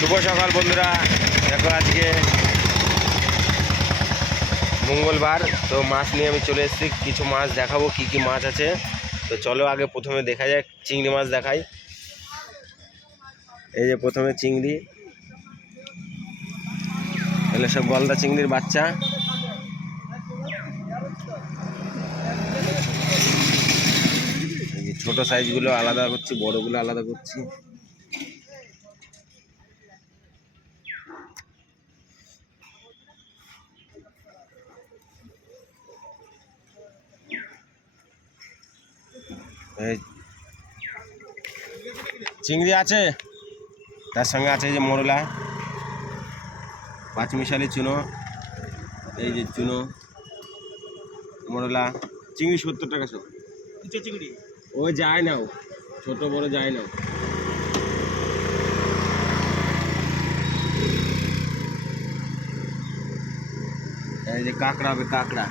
শুভ সকাল বন্ধুরা। দেখো আজকে মঙ্গলবার, তো মাছ নিয়ে আমি চলে এসেছি। কিছু মাছ দেখাবো, কি কি মাছ আছে। তো চলো আগে প্রথমে দেখা যাক, চিংড়ি মাছ দেখাই। এই যে প্রথমে চিংড়ি, এগুলো সব গলদা চিংড়ির বাচ্চা। ছোট সাইজগুলো আলাদা করছি, বড়গুলো আলাদা করছি। চিংড়ি আছে, তার সঙ্গে আছে এই যে মোরলা, পাঁচমিশালি চুনো। এই যে চুনো, মোরলা। চিংড়ি 70 টাকা সব। চিংড়ি ও যায় না, ছোট বড় যায় না। এই যে কাঁকড়া হবে, কাঁকড়া।